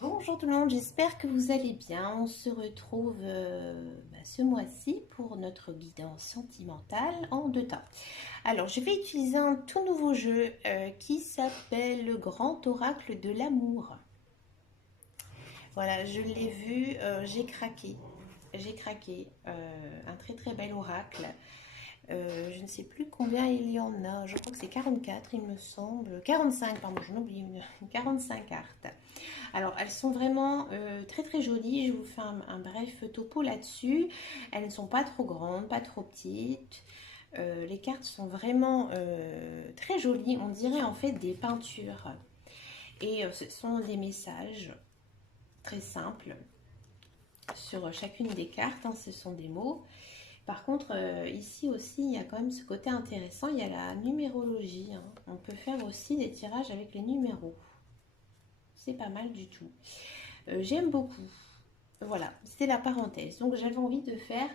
Bonjour tout le monde, j'espère que vous allez bien. On se retrouve ce mois-ci pour notre guidance sentimentale en deux temps. Alors, je vais utiliser un tout nouveau jeu qui s'appelle le Grand Oracle de l'amour. Voilà, je l'ai vu, j'ai craqué. J'ai craqué. Un très très bel oracle. Je ne sais plus combien il y en a. Je crois que c'est 44, il me semble. 45, pardon, j'en oublie une. 45 cartes. Alors, elles sont vraiment très très jolies. Je vous fais un bref topo là-dessus. Elles ne sont pas trop grandes, pas trop petites. Les cartes sont vraiment très jolies. On dirait en fait des peintures. Et ce sont des messages très simples sur chacune des cartes, hein, ce sont des mots. Par contre, ici aussi, il y a quand même ce côté intéressant. Il y a la numérologie, hein. On peut faire aussi des tirages avec les numéros. C'est pas mal du tout. J'aime beaucoup. Voilà, c'était la parenthèse. Donc j'avais envie de faire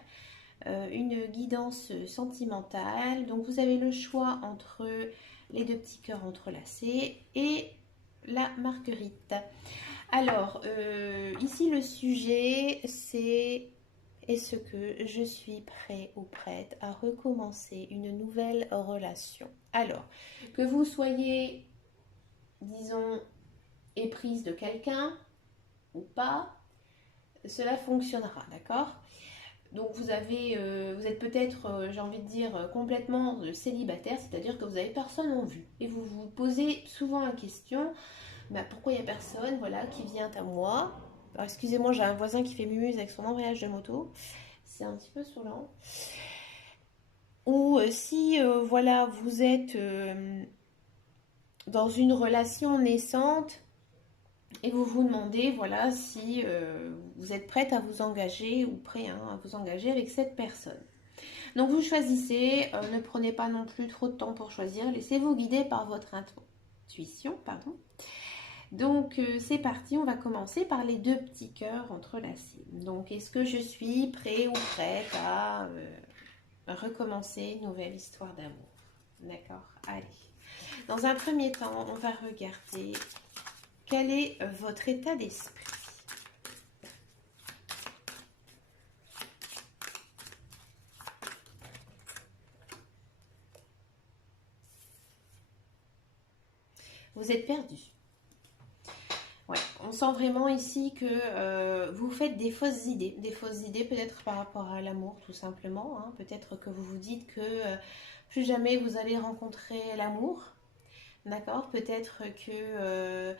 une guidance sentimentale. Donc vous avez le choix entre les deux petits cœurs entrelacés et la marguerite. Alors, ici le sujet, c'est est-ce que je suis prêt ou prête à recommencer une nouvelle relation? Alors, que vous soyez, disons, éprise de quelqu'un ou pas, cela fonctionnera, d'accord? Donc vous êtes peut-être, j'ai envie de dire, complètement célibataire, c'est-à-dire que vous n'avez personne en vue. Et vous vous posez souvent la question, bah, pourquoi il n'y a personne, voilà, qui vient à moi? Alors, excusez-moi, j'ai un voisin qui fait mumuse avec son embrayage de moto. C'est un petit peu saoulant. Ou si, voilà, vous êtes dans une relation naissante et vous vous demandez, voilà, si vous êtes prête à vous engager ou prêt, hein, à vous engager avec cette personne. Donc vous choisissez, ne prenez pas non plus trop de temps pour choisir, laissez-vous guider par votre intuition, pardon. Donc c'est parti, on va commencer par les deux petits cœurs entrelacés. Donc est-ce que je suis prêt ou prête à recommencer une nouvelle histoire d'amour? D'accord, allez. Dans un premier temps, on va regarder quel est votre état d'esprit. Vous êtes perdu. Ouais, on sent vraiment ici que vous faites des fausses idées peut-être par rapport à l'amour tout simplement, hein. Peut-être que vous vous dites que plus jamais vous allez rencontrer l'amour, d'accord? Peut-être que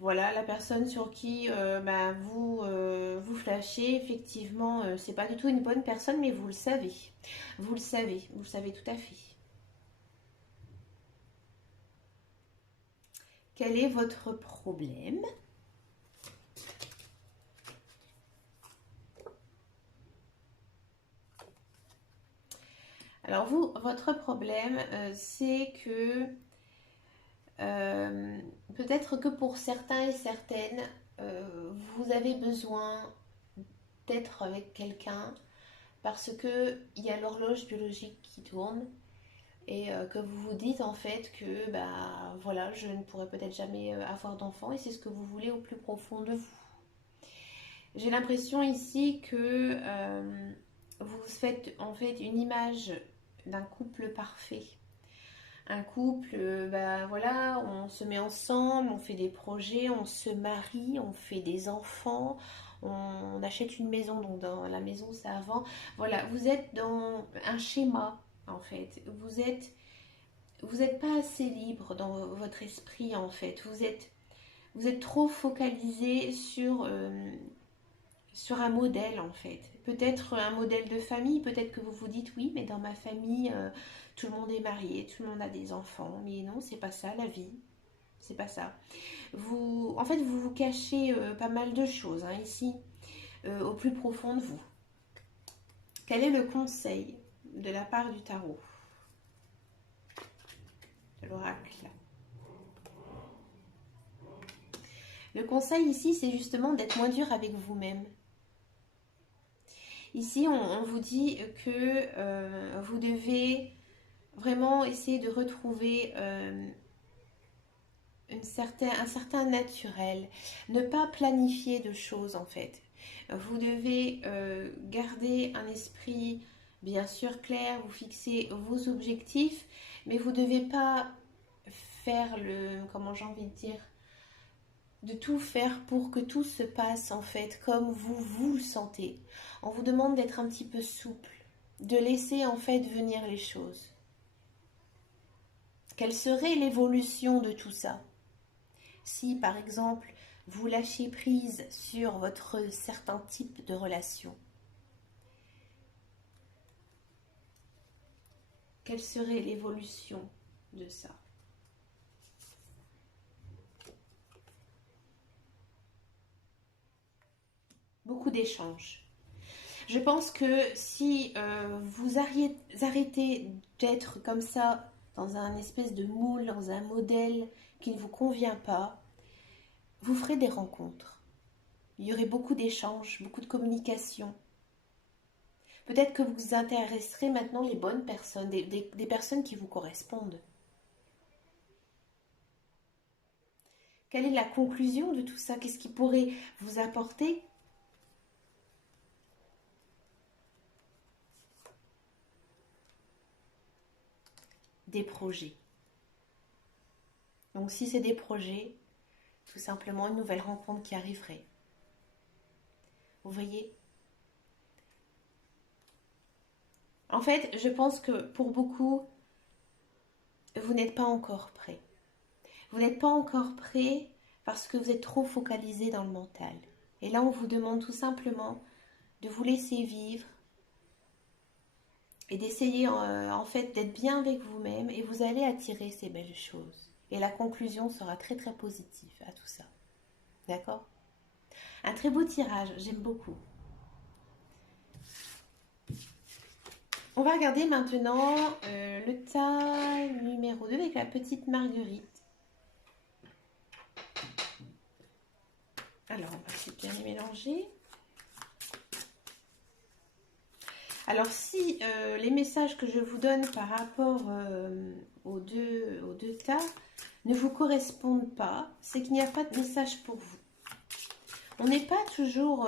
voilà, la personne sur qui bah, vous flashez, effectivement, c'est pas du tout une bonne personne, mais vous le savez. Vous le savez tout à fait. Quel est votre problème? Alors vous, votre problème, c'est que euh, peut-être que pour certains et certaines, vous avez besoin d'être avec quelqu'un parce que il y a l'horloge biologique qui tourne et que vous vous dites en fait que bah voilà, je ne pourrai peut-être jamais avoir d'enfant et c'est ce que vous voulez au plus profond de vous. J'ai l'impression ici que vous faites en fait une image d'un couple parfait. Un couple, bah voilà, on se met ensemble, on fait des projets, on se marie, on fait des enfants, on achète une maison, donc dans la maison c'est avant. Voilà, vous êtes dans un schéma en fait. Vous êtes pas assez libre dans votre esprit en fait. Vous êtes trop focalisé sur un modèle en fait. Peut-être un modèle de famille, peut-être que vous vous dites oui, mais dans ma famille, tout le monde est marié, tout le monde a des enfants. Mais non, c'est pas ça la vie. C'est pas ça. En fait, vous vous cachez pas mal de choses hein, ici, au plus profond de vous. Quel est le conseil de la part du tarot, de l'oracle? Le conseil ici, c'est justement d'être moins dur avec vous-même. Ici, on vous dit que vous devez vraiment essayer de retrouver un certain naturel, ne pas planifier de choses en fait. Vous devez garder un esprit bien sûr clair, vous fixez vos objectifs, mais vous ne devez pas faire comment j'ai envie de dire, de tout faire pour que tout se passe en fait comme vous le sentez. On vous demande d'être un petit peu souple, de laisser en fait venir les choses. Quelle serait l'évolution de tout ça? Si par exemple vous lâchez prise sur votre certain type de relation, quelle serait l'évolution de ça? Beaucoup d'échanges. Je pense que si vous arrêtez d'être comme ça dans un espèce de moule, dans un modèle qui ne vous convient pas, vous ferez des rencontres. Il y aurait beaucoup d'échanges, beaucoup de communication. Peut-être que vous vous intéresserez maintenant les bonnes personnes, des personnes qui vous correspondent. Quelle est la conclusion de tout ça? Qu'est-ce qui pourrait vous apporter? Des projets. Donc si c'est des projets, tout simplement une nouvelle rencontre qui arriverait. Vous voyez? En fait, je pense que pour beaucoup, vous n'êtes pas encore prêt. Vous n'êtes pas encore prêt parce que vous êtes trop focalisé dans le mental. Et là, on vous demande tout simplement de vous laisser vivre et d'essayer en fait d'être bien avec vous-même et vous allez attirer ces belles choses. Et la conclusion sera très très positive à tout ça. D'accord? Un très beau tirage, j'aime beaucoup. On va regarder maintenant le tas numéro 2 avec la petite Marguerite. Alors, on va essayer de bien les mélanger. Alors, si les messages que je vous donne par rapport aux deux tas ne vous correspondent pas, c'est qu'il n'y a pas de message pour vous. On n'est pas toujours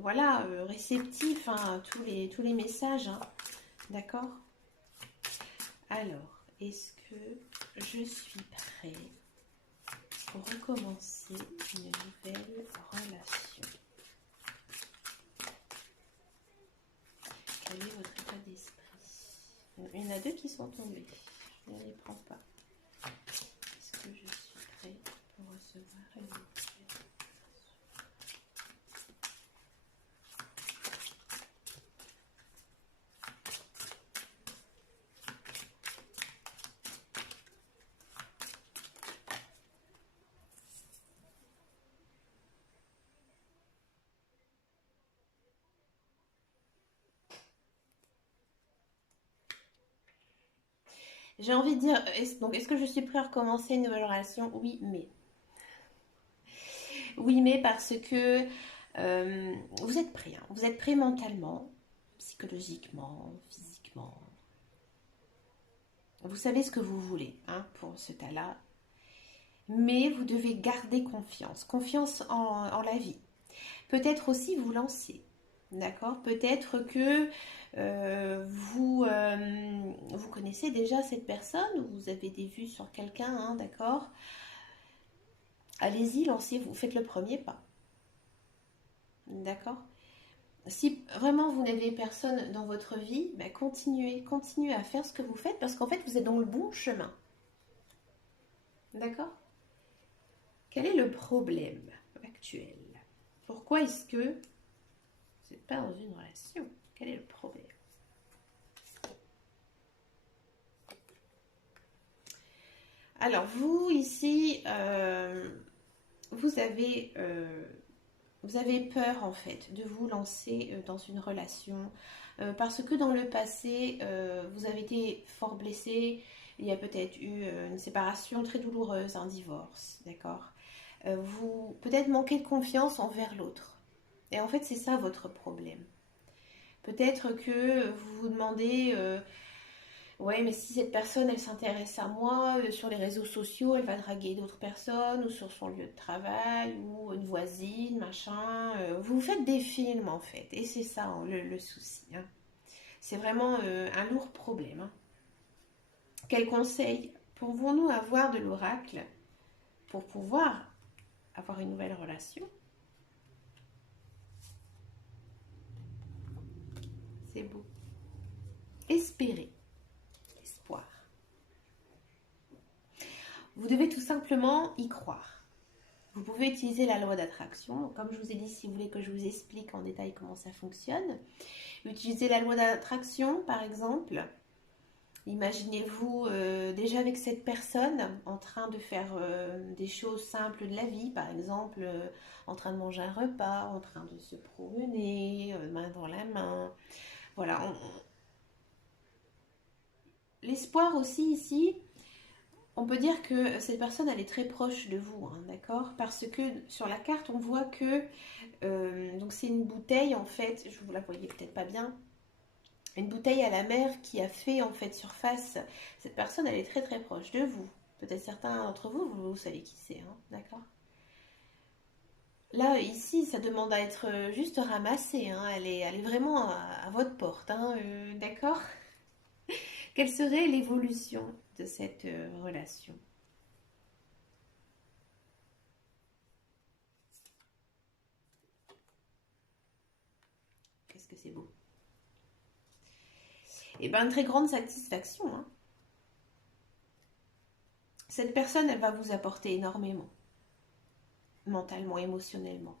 voilà, réceptif à tous les messages. Hein. D'accord? Alors, est-ce que je suis prêt pour recommencer une nouvelle relation? Quel est votre état d'esprit? Il y en a deux qui sont tombés. Je ne les prends pas. Est-ce que je suis prêt pour recevoir une nouvelle relation? J'ai envie de dire, est-ce que je suis prêt à recommencer une nouvelle relation? Oui, mais. Oui, mais parce que vous êtes prêt. Hein. Vous êtes prêt mentalement, psychologiquement, physiquement. Vous savez ce que vous voulez hein, pour ce tas-là. Mais vous devez garder confiance. Confiance en la vie. Peut-être aussi vous lancer. D'accord? Peut-être que vous connaissez déjà cette personne ou vous avez des vues sur quelqu'un, hein, d'accord? Allez-y, lancez-vous, faites le premier pas. D'accord? Si vraiment vous n'avez personne dans votre vie, ben continuez à faire ce que vous faites parce qu'en fait vous êtes dans le bon chemin. D'accord? Quel est le problème actuel? Pourquoi est-ce que vous n'êtes pas dans une relation? Quel est le problème? Alors vous ici, vous avez peur en fait de vous lancer dans une relation parce que dans le passé, vous avez été fort blessé. Il y a peut-être eu une séparation très douloureuse, un divorce, d'accord? Vous peut-être manquez de confiance envers l'autre. Et en fait, c'est ça votre problème. Peut-être que vous vous demandez Ouais, mais si cette personne, elle s'intéresse à moi sur les réseaux sociaux, elle va draguer d'autres personnes ou sur son lieu de travail ou une voisine, machin. Vous faites des films en fait, et c'est ça hein, le souci, hein. C'est vraiment un lourd problème, hein. Quel conseil pouvons-nous avoir de l'oracle pour pouvoir avoir une nouvelle relation? C'est beau. Espérer, espoir. Vous devez tout simplement y croire. Vous pouvez utiliser la loi d'attraction. Comme je vous ai dit, si vous voulez que je vous explique en détail comment ça fonctionne, utilisez la loi d'attraction, par exemple. Imaginez-vous déjà avec cette personne en train de faire des choses simples de la vie, par exemple en train de manger un repas, en train de se promener, main dans la main. Voilà. L'espoir aussi ici, on peut dire que cette personne, elle est très proche de vous, hein, d'accord? Parce que sur la carte, on voit que donc c'est une bouteille en fait, je vous la voyais peut-être pas bien, une bouteille à la mer qui a fait en fait surface. Cette personne, elle est très très proche de vous. Peut-être certains d'entre vous, vous savez qui c'est, hein, d'accord? Là, ici, ça demande à être juste ramassée, hein, elle est vraiment à votre porte, hein, d'accord? Quelle serait l'évolution de cette relation? Qu'est-ce que c'est beau? Eh bien, une très grande satisfaction, hein. Cette personne, elle va vous apporter énormément, mentalement, émotionnellement.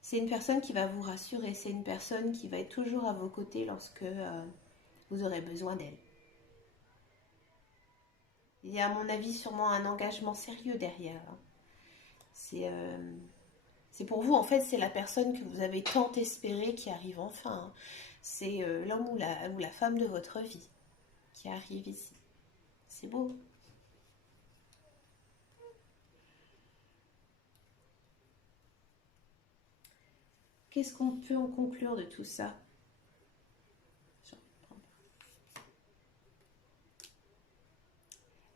C'est une personne qui va vous rassurer, c'est une personne qui va être toujours à vos côtés lorsque vous aurez besoin d'elle. Il y a à mon avis sûrement un engagement sérieux derrière, hein. C'est pour vous, en fait, c'est la personne que vous avez tant espéré qui arrive enfin, hein. C'est l'homme ou la femme de votre vie qui arrive ici. C'est beau. Qu'est-ce qu'on peut en conclure de tout ça?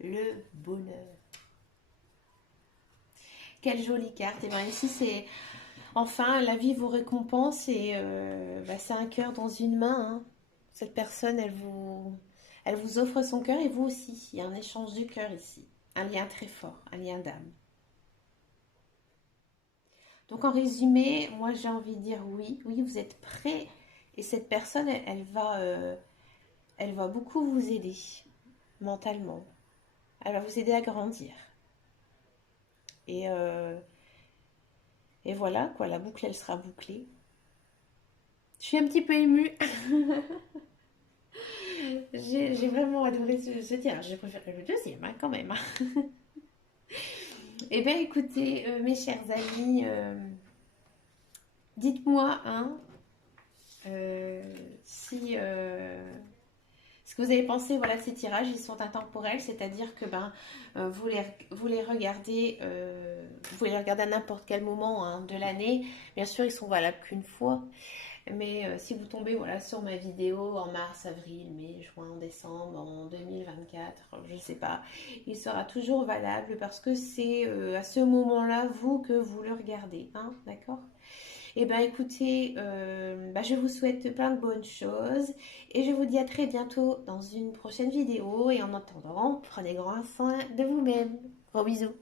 Le bonheur. Quelle jolie carte. Et bien ici, c'est enfin, la vie vous récompense et c'est un cœur dans une main, hein. Cette personne, elle vous offre son cœur et vous aussi. Il y a un échange du cœur ici. Un lien très fort, un lien d'âme. Donc en résumé, moi j'ai envie de dire oui, oui, vous êtes prêts. Et cette personne, elle va beaucoup vous aider mentalement. Elle va vous aider à grandir. Et, euh, et voilà, quoi, la boucle, elle sera bouclée. Je suis un petit peu émue. J'ai vraiment adoré ce tirage. J'ai préféré le deuxième, hein, quand même, hein. Eh bien, écoutez, mes chers amis, dites-moi, hein, si ce que vous avez pensé, voilà, de ces tirages, ils sont intemporels, c'est-à-dire que vous les regardez, vous pouvez les regarder à n'importe quel moment hein, de l'année. Bien sûr, ils sont valables qu'une fois. Mais si vous tombez voilà, sur ma vidéo en mars, avril, mai, juin, décembre, en 2024, je ne sais pas, il sera toujours valable parce que c'est à ce moment-là, vous, que vous le regardez. Hein, d'accord? Eh bien, écoutez, je vous souhaite plein de bonnes choses et je vous dis à très bientôt dans une prochaine vidéo. Et en attendant, prenez grand soin de vous-même. Gros bisous.